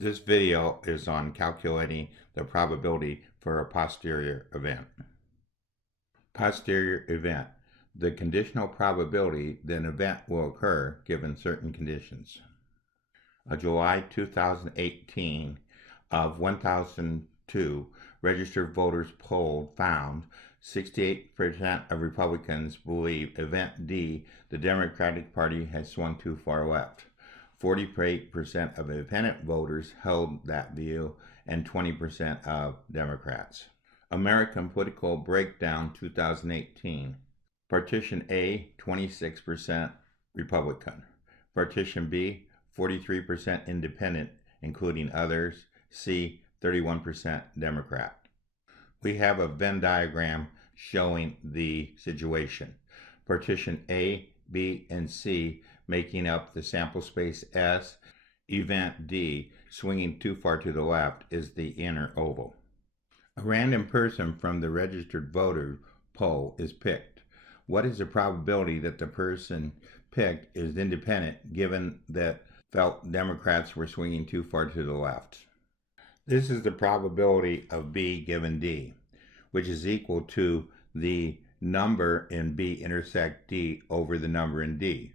This video is on calculating the probability for a posterior event. Posterior event, the conditional probability that an event will occur given certain conditions. A July 2018 of 1,002 registered voters polled found 68% of Republicans believe event D, the Democratic Party has swung too far left. 48% of independent voters held that view, and 20% of Democrats. American Political Breakdown 2018. Partition A, 26% Republican. Partition B, 43% independent, including others. C, 31% Democrat. We have a Venn diagram showing the situation. Partition A, B, and C making up the sample space S. Event D, swinging too far to the left, is the inner oval. A random person from the registered voter poll is picked. What is the probability that the person picked is independent given that felt Democrats were swinging too far to the left? This is the probability of B given D, which is equal to the number in B intersect D over the number in D.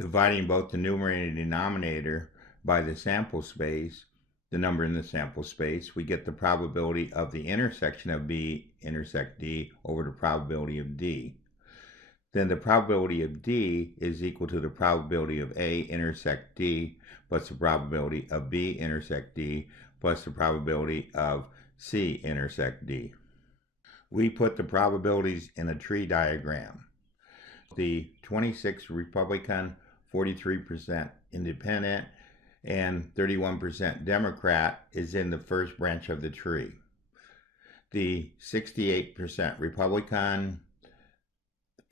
Dividing both the numerator and denominator by the sample space, the number in the sample space, we get the probability of the intersection of B intersect D over the probability of D. Then the probability of D is equal to the probability of A intersect D plus the probability of B intersect D plus the probability of C intersect D. We put the probabilities in a tree diagram. The 26 Republican, 43% independent, and 31% Democrat is in the first branch of the tree. The 68% Republican,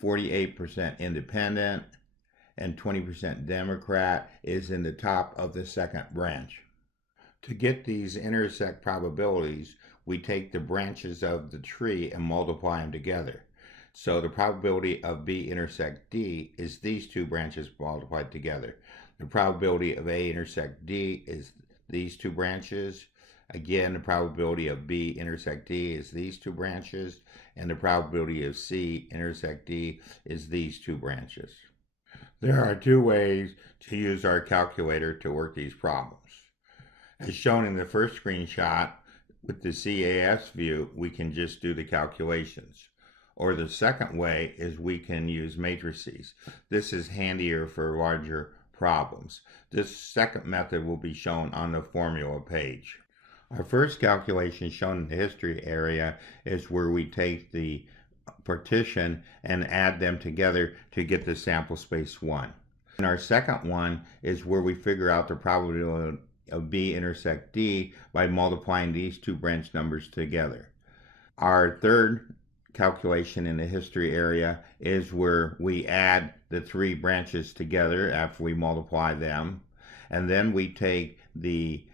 48% independent, and 20% Democrat is in the top of the second branch. To get these intersect probabilities, we take the branches of the tree and multiply them together. So the probability of B intersect D is these two branches multiplied together. The probability of A intersect D is these two branches. Again, the probability of B intersect D is these two branches. And the probability of C intersect D is these two branches. There are two ways to use our calculator to work these problems. As shown in the first screenshot, with the CAS view, we can just do the calculations. Or the second way is we can use matrices. This is handier for larger problems. This second method will be shown on the formula page. Our first calculation shown in the history area is where we take the partition and add them together to get the sample space 1. And our second one is where we figure out the probability of B intersect D by multiplying these two branch numbers together. Our third calculation in the history area is where we add the three branches together after we multiply them, and then we take the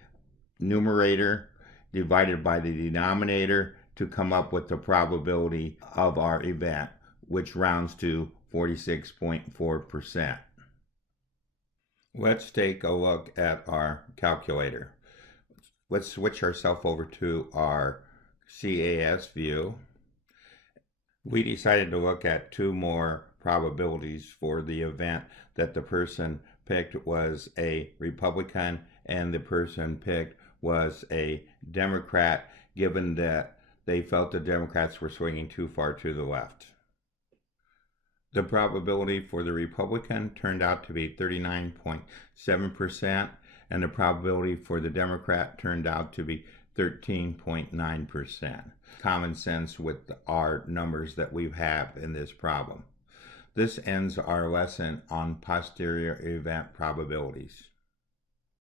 numerator divided by the denominator to come up with the probability of our event, which rounds to 46.4%. Let's take a look at our calculator. Let's switch ourselves over to our CAS view. We decided to look at two more probabilities for the event that the person picked was a Republican and the person picked was a Democrat, given that they felt the Democrats were swinging too far to the left. The probability for the Republican turned out to be 39.7%, and the probability for the Democrat turned out to be 13.9%. Common sense with our numbers that we have in this problem. This ends our lesson on posterior event probabilities.